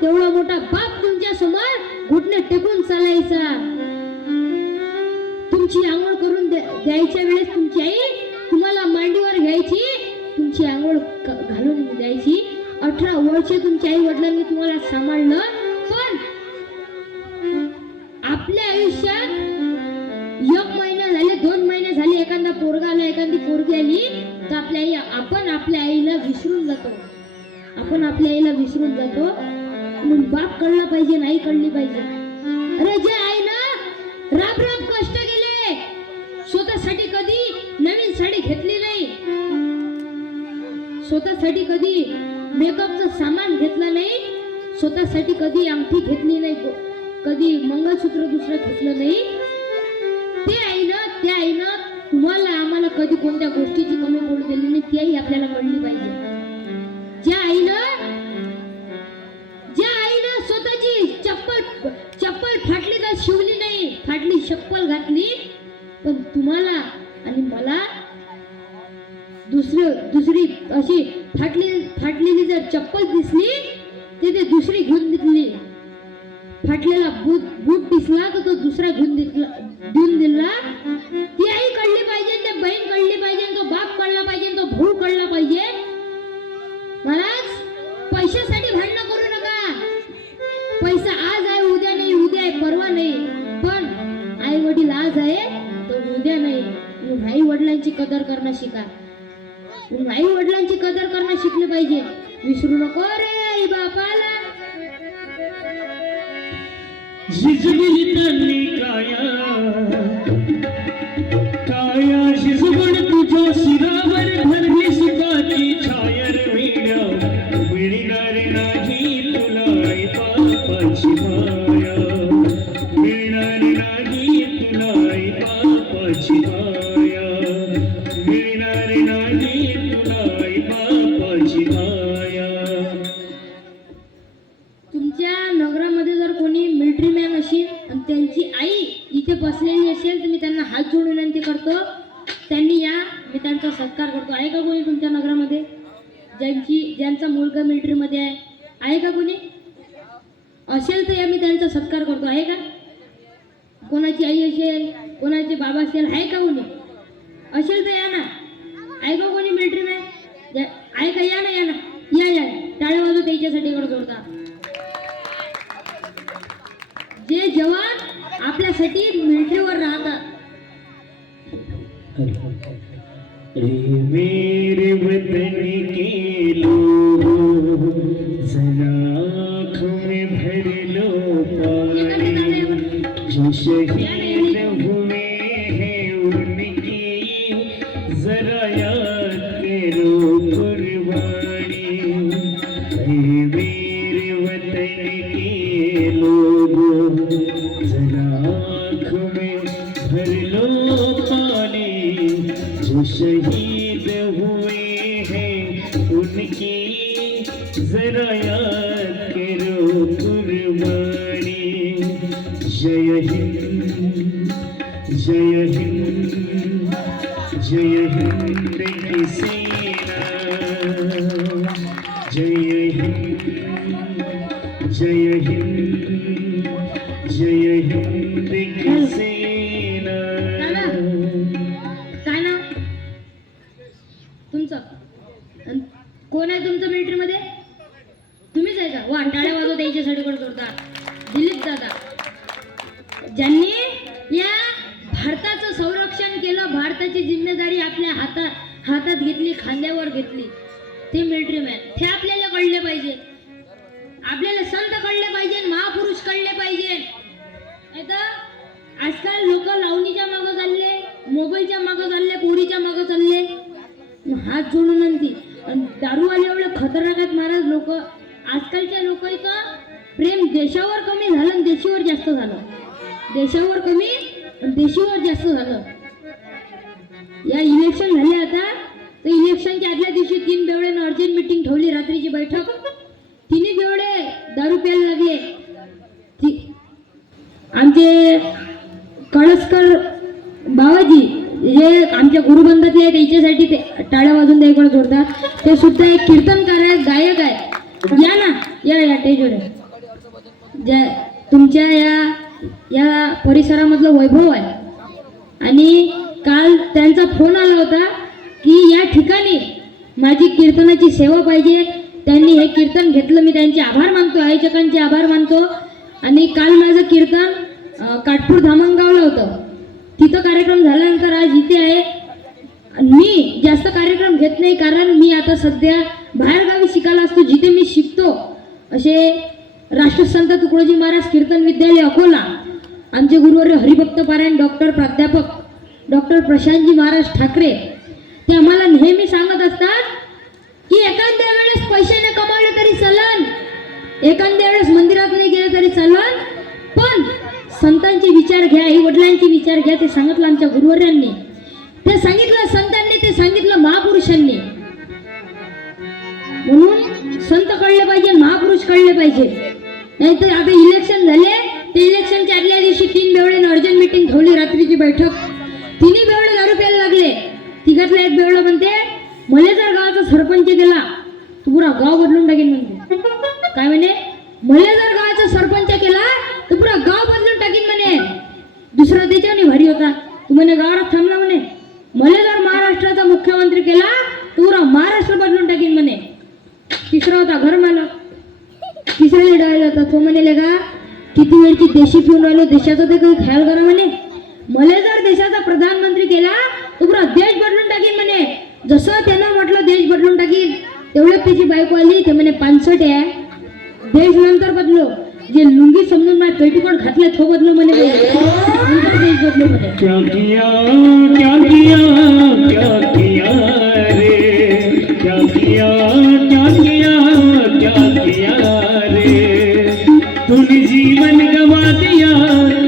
तेवढा मोठा बाप तुमच्या समोर घुटणे टेकून चालायचा. तुमची आंघोळ करून द्यायच्या वेळेस तुमची आई तुम्हाला मांडीवर घ्यायची, तुमची आंघोळ घालून द्यायची. 18 वर्ष तुमच्या आई वडिलांनी तुम्हाला सांभाळलं. पण आपल्या आयुष्यात 1 महिना झाले, 2 महिने झाले, एखादा पोरगा आला, एखादी पोरगी आली, तर आपण आपल्या आईला विसरून जातो. आपण आपल्या आईला विसरून जातो. म्हणून बाप कळला पाहिजे, नाही कळली पाहिजे. अरे जे आईनं राब राब कष्ट केले, स्वतःसाठी कधी नवीन साडी घेतली नाही, स्वतःसाठी कधी मेकअपचं सामान घेतलं नाही, स्वतःसाठी कधी अंगठी घेतली नाही, कधी मंगळसूत्र दुसरं घेतलं नाही, त्या आईनं तुम्हाला आम्हाला कधी कोणत्या गोष्टीची कमी पडू दिली नाही, ती आई आपल्याला कळली पाहिजे. ज्या आईनं स्वतःची चप्पल फाटली तर शिवली नाही, फाटली चप्पल घातली. पण तुम्हाला आणि मला दुसरी अशी फाटलेली जर चप्पल दिसली तर ते दुसरी घेऊन दिली. फाटलेला बूट दिसला तर तो दुसरा देऊन दिला. ती आई कळली पाहिजे, ते बहीण कळली पाहिजे, तो बाप कळला पाहिजे, तो भाऊ कळला पाहिजे. महाराज, पैशासाठी भांडणं करू नका. पैसा आज आहे, उद्या नाही, उद्या आहे, परवा नाही. पण आई वडील आज आहे तर उद्या नाही. आई वडिलांची कदर करणं शिका. आई वडिलांची कदर करणं शिकले पाहिजे. विसरू नको रे आई बापाला. झिजविली त्यांनी काया झिजवण तुझ्या शिरावर भरली सुखाची छायर मिळणार नाही तुला आई बापाची माया, मिळणार नाही तुला आई बापाची माया, मिळणार नाही तुला आई बापाची माया. तुमच्या नगरामध्ये जर कोणी मिलिटरी मॅन असेल आणि त्यांची आई इथे बसलेली असेल तर मी त्यांना हात जोडून विनंती करतो, त्यांनी या, मी त्यांचा सत्कार करतो. आहे का कोणी तुमच्या नगरामध्ये ज्यांचा मुलगा मिलिटरीमध्ये आहे का कोणी? असेल तर या, मी त्यांचा सत्कार करतो. आहे का? कोणाची आई असेल, कोणाचे बाबा असेल, आहे का कोणी? असेल तर या ना. आहे का कोणी मिलिटरी मॅन? आहे का? या ना, या ना, या टाळ्या वाजव त्याच्यासाठी एवढं जोरदार. जे जवान आपल्यासाठी मिलिटरीवर राहतात. मेरे वतन के लोग जनाख में भर लो पानी, जो शहीद हुए हैं उनकी जरा याद करो कुर्बानी. मेरे वतन के लोग जनाख में भर लो पानी, जो शहीद हुए हैं उनकी जरा याद करो कुर्बानी. जय हिंद, जय हिंद, जय हिंद की सेना, जय हिंद, जय हिंद, जय हिंद की सेना. काय नाव तुमचं? कोण आहे तुमचं मिलिटरीमध्ये? तुम्हीच आहे का? वा, टाळ्या वाजव त्याच्यासाठी पण जोरदार. दिलीप दादा, ज्यांनी या भारताचं संरक्षण केलं, भारताची जिम्मेदारी आपल्या हातात घेतली, खांद्यावर घेतली, ते मिलिटरी मॅन. ते आपल्याला कळले पाहिजे. आपल्याला संत कळले पाहिजे, महापुरुष कळले पाहिजे. आजकाल लोक लावणीच्या मागं चालले, मोबाईलच्या मागं चालले, पोरीच्या मागं चालले, हात जोडून आणती. दारूवाले एवढे खतरनाक आहेत महाराज लोक. आजकालच्या लोक इथं प्रेम देशावर कमी झालं आणि देशीवर जास्त झालं. देशावर कमी आणि देशीवर जास्त झालं. या इलेक्शन झाले आता, तर इलेक्शनच्या आदल्या दिवशी 3 बेवड्यानं अर्जंट मीटिंग ठेवली, रात्रीची बैठक. 3 बेवडे दारू प्यायला लागले. आमचे कळसकर बाबाजी जे आमच्या गुरुबंधातले आहेत, त्याच्यासाठी ते टाळ्या वाजून द्यायकडे जोडतात. ते सुद्धा एक कीर्तनकार आहेत, गायक आहेत. या ना, या टेजवर. ज्या तुमच्या या परिसरामधलं वैभव आहे. आणि काल त्यांचा फोन आला होता की या ठिकाणी माझी कीर्तनाची सेवा पाहिजे. त्यांनी हे कीर्तन घेतलं. मी त्यांचे आभार मानतो, आयोजकांचे आभार मानतो. आणि काल माझं कीर्तन काटपूर धामणगावला होतं. तिथं कार्यक्रम झाल्यानंतर आज इथे आहे. मी जास्त कार्यक्रम घेत नाही कारण मी आता सध्या बाहेरगावी शिकायला असतो. जिथे मी शिकतो असे राष्ट्रसंत तुकडोजी महाराज कीर्तन विद्यालय अकोला, आमचे गुरुवर्य हरिभक्त पारायण डॉक्टर प्राध्यापक डॉक्टर प्रशांतजी महाराज ठाकरे, ते आम्हाला नेहमी सांगत असतात की एखाद्या वेळेस पैशाने कमावले तरी चालन, एखाद्या वेळेस मंदिरात नाही गेले तरी चालन, पण संतांचे विचार घ्या, आई वडिलांचे विचार घ्या. ते सांगितलं आमच्या गुरुवर्यांनी, ते सांगितलं संतांनी, ते सांगितलं महापुरुषांनी. म्हणून संत कळले पाहिजे, महापुरुष कळले पाहिजे. नाहीतर आता इलेक्शन झाले, ते इलेक्शनच्या आदल्या दिवशी 3 बेवड्याने अर्जंट मीटिंग ठेवली, रात्रीची बैठक. 3 बेवडे दारू प्यायला लागले. तिघातला एक बेवडा म्हणते मला जर गावाचा सरपंच केला तू पुरा गाव बदलून टाकेन म्हणते. काय म्हणे? मला जर गावाचा सरपंच केला तर पुरा गाव बदलून टाकीन म्हणे. दुसरा त्याच्याने भारी होता, तू म्हणे गावात थांबला म्हणे. मला जर महाराष्ट्राचा मुख्यमंत्री केला तर पुरा महाराष्ट्र बदलून टाकीन म्हणे. तिसरा होता घर मालक. तिसऱ्याला डायला होता, तो म्हणे का किती वेळची देशी पिऊन राहिलो, देशाचा ते काही ख्याल करा म्हणे. मला जर देशाचा प्रधानमंत्री केला तर पुरा देश बदलून टाकीन म्हणे. जसं त्यानं म्हटलं देश बदलून टाकीन, तेवढ्यात त्याची बायको आली. ते म्हणे 65 आहे, देश नंतर बदलो. जे लुंगी समजून माझ्या पेटीकोट घातले तो बदलो म्हणे, नंतर देश बदलो म्हणे. क्या किया क्या किया क्या किया रे, क्या किया क्या किया क्या किया रे, तूने जीवन गवा दिया,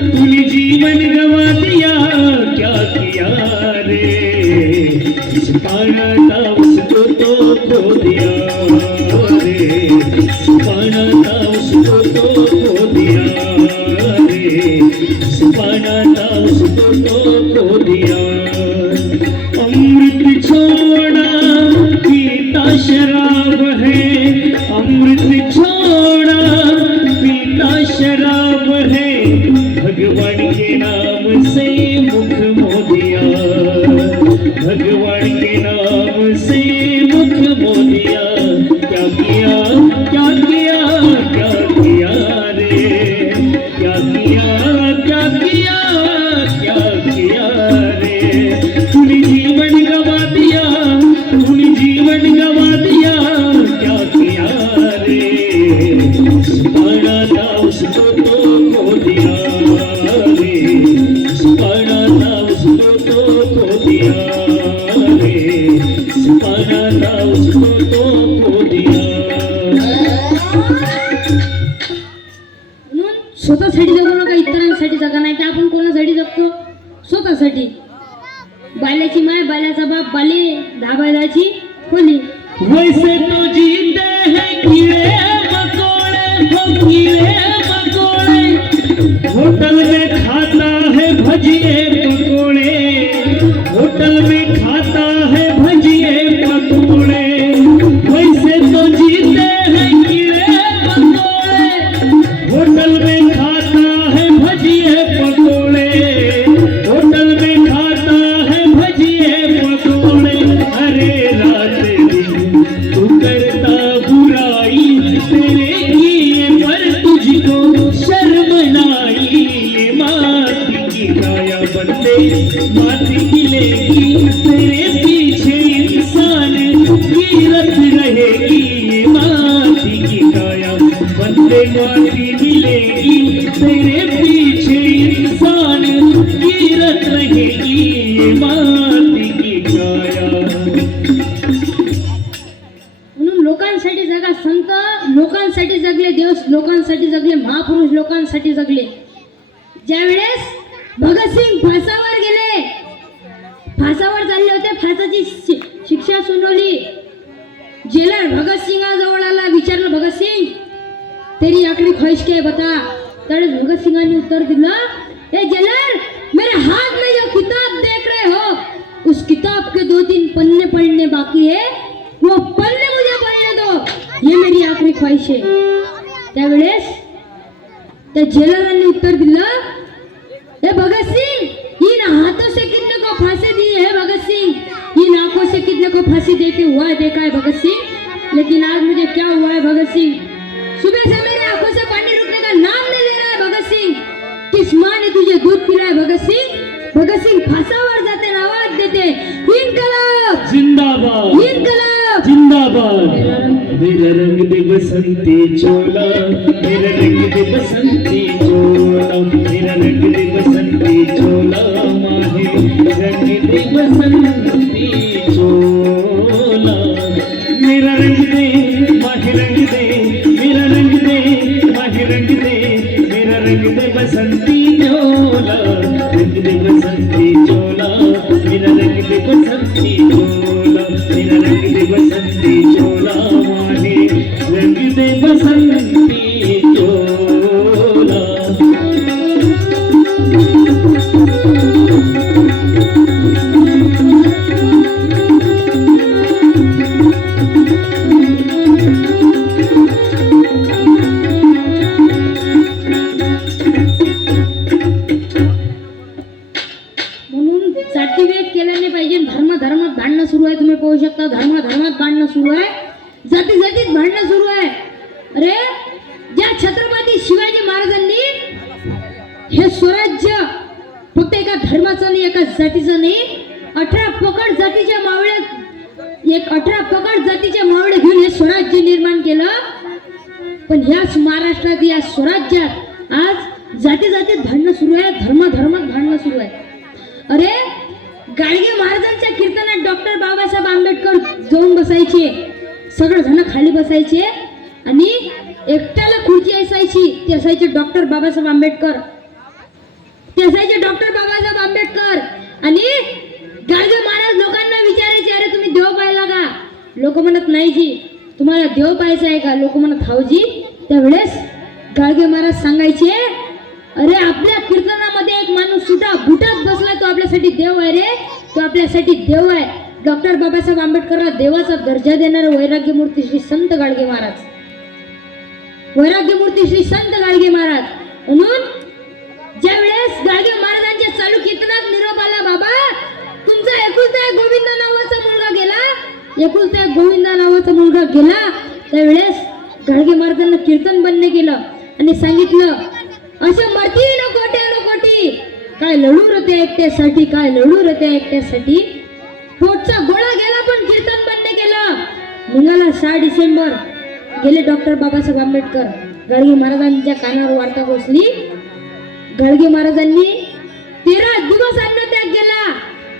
तूने जीवन गवा दिया, क्या किया रे, इस पाना था उसको तो खो दिया रे, इस पाना था उसको तो खो दिया रे, इस पाना था उसको तो खो दिया. अमृत छोड़ा पीता शराब है, अमृत छोड़ा पीता शराब है, भगवान के नाम से मुख मोदिया, भगवान के नाम से मुख मोदिया. क्या किया क्या किया क्या किया रे, क्या किया क्या किया क्या किया रे, तूने जीवन गवा दिया, तूने जीवन गवा दिया, क्या किया रे, पाना था उसको तो खो दिया रे, पाना था उसको तो खो दिया रे, पाना था उसको तो खो दिया. म्हणून स्वतःसाठी जगू नका, इतरांसाठी जगा. नाही तर आपण कोणासाठी जगतो? स्वतःसाठी. बाल्याची माय, बाल्याचा बाप, बाले 10 बैलाची खोली. वैसे तो जीते हैं कीड़े मकोड़े, हो कीड़े मकोड़े, होटल में खाता है भजिए पकोड़े, होटल में खाता है भजिए पकोड़े. वैसे तो जीते हैं कीड़े मकोड़े, होटल में खाता है भजिए पकोड़े, होटल में खाता है भजिए पकोड़े. अरे रात दिन तू करता बुराई, तेरे किए पर तुझको शर्म नाई. ये माटी की काया बंदे माटी मिलेगी, तेरे पीछे इंसान गिरत रहेगी. ये माटी की काया बंदे माटी मिलेगी, तेरे पीछे इंसान गिरत रहेगी. ये माटी की काया. म्हणून लोकांसाठी जगा. संत लोकांसाठी जगले, देव लोकांसाठी जगले, महापुरुष लोकांसाठी जगले. ज्यावेळेस भगतसिंग फासावर गेले, फासावर चालले होते, फासाची शिक्षा सुनावली. जेलर भगतसिंगाजवळ आला, विचारलं भगतसिंग तेरी आखरी ख्वाहिश क्या है बता. त्यावेळेस भगतसिंगांनी उत्तर दिलं, ए जेलर, मेरे हाथ में जो किताब देख रहे हो उस किताब के 2-3 पन्ने पढ़ने बाकी है, वो पन्ने मुझे पढ़ने दो, ये मेरी आखरी ख्वाहिश है. त्यावेळेस त्या जेलरांनी उत्तर दिलं, हे भगत सिंह इन हाथों से कितने को फांसी दी है भगत सिंह, इन आंखों से कितने को फांसी देते हुआ देखा है भगत सिंह, लेकिन आज मुझे क्या हुआ है भगत सिंह, सुबह से मेरी आंखों से पानी रुकने का नाम नहीं ले रहा है भगत सिंह, किस माँ ने तुझे दूध पिलाया भगत सिंह। भगत सिंह फांसावर जाते आवाज देते, इनकलाब जिंदाबाद इनकलाब। जिंदाबाद। मेरा रंग दे बसंती चोला, मेरा रंग दे बसंती चोला, मेरा रंग दे बसंती चोला, माहे रंग दे बसंती चोला, मेरा रंग दे माहे रंग दे, मेरा रंग दे माहे रंग दे, मेरा रंग दे बसंती चोला, रंग दे बसंती चोला, मेरा रंग दे बसंती चोला, मेरा रंग दे बसंती चोला, माहे रंग दे बसंती चोला। म्हणून जातीभेद केला नाही पाहिजे. धर्मात भांडणं सुरू आहे, तुम्ही पाहू शकता. धर्मात भांडणं सुरू आहे, जातीत भांडणं सुरू आहे. अरे ज्या छत्रपती शिवाजी महाराजांनी हे स्वराज्य फक्त एका धर्माचं नाही, एका जातीचं नाही, 18 पकड जातीच्या मावळे घेऊन हे स्वराज्य निर्माण केलं. पण ह्याच महाराष्ट्रात या स्वराज्यात आज जातीत भांडणं सुरू आहे, धर्मात भांडणं सुरू आहे. अरे गाडगे महाराजांच्या कीर्तनात डॉक्टर बाबासाहेब आंबेडकर जाऊन बसायचे, सगळे जण खाली बसायचे आणि एकट्याला खुर्ची असायची, ती असायचे डॉक्टर बाबासाहेब आंबेडकर, आणि गाडगे महाराज लोकांना विचारायचे, अरे तुम्ही देव पाहिला का? लोक म्हणत नाही जी. तुम्हाला देव पाहायचा आहे का? लोक म्हणत हाव जी. त्यावेळेस गाडगे महाराज सांगायचे, अरे आपल्या कीर्तनामध्ये एक माणूस सुद्धा बुटात बसला, तो आपल्यासाठी देव आहे रे, तो आपल्यासाठी देव आहे. डॉक्टर बाबासाहेब आंबेडकरला देवाचा दर्जा देणारे वैराग्यमूर्ती श्री संत गाडगे महाराज, म्हणून ज्या वेळेस गाडगे महाराजांच्या चालू कीर्तनात निरोप आला, बाबा तुमचा एकुलता एक गोविंदा नावाचा मुलगा गेला, त्यावेळेस गाडगे महाराजांना कीर्तन बंद केलं आणि सांगितलं, असे मरती न कोटी, काय लढू रते एकट्यासाठी, पोटचा गोळा गेला पण कीर्तन बंद केलं. निघाला 6 डिसेंबर, गेले डॉक्टर बाबासाहेब आंबेडकर. गाडगे महाराजांच्या कानावर वार्ता पोचली. गाडगे महाराजांनी 13 दिवस अन्नत्याग केला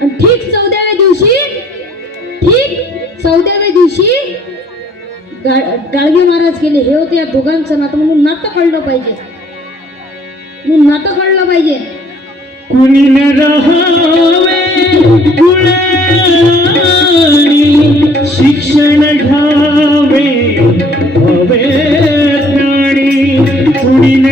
आणि ठीक 14व्या दिवशी गाडगे महाराज गेले. हे होते या दोघांचं नातं, म्हणून नातं कळलं पाहिजे. कुणी न रहावे कुळाणी, शिक्षण घ्यावे हवे प्राणी, कुणी न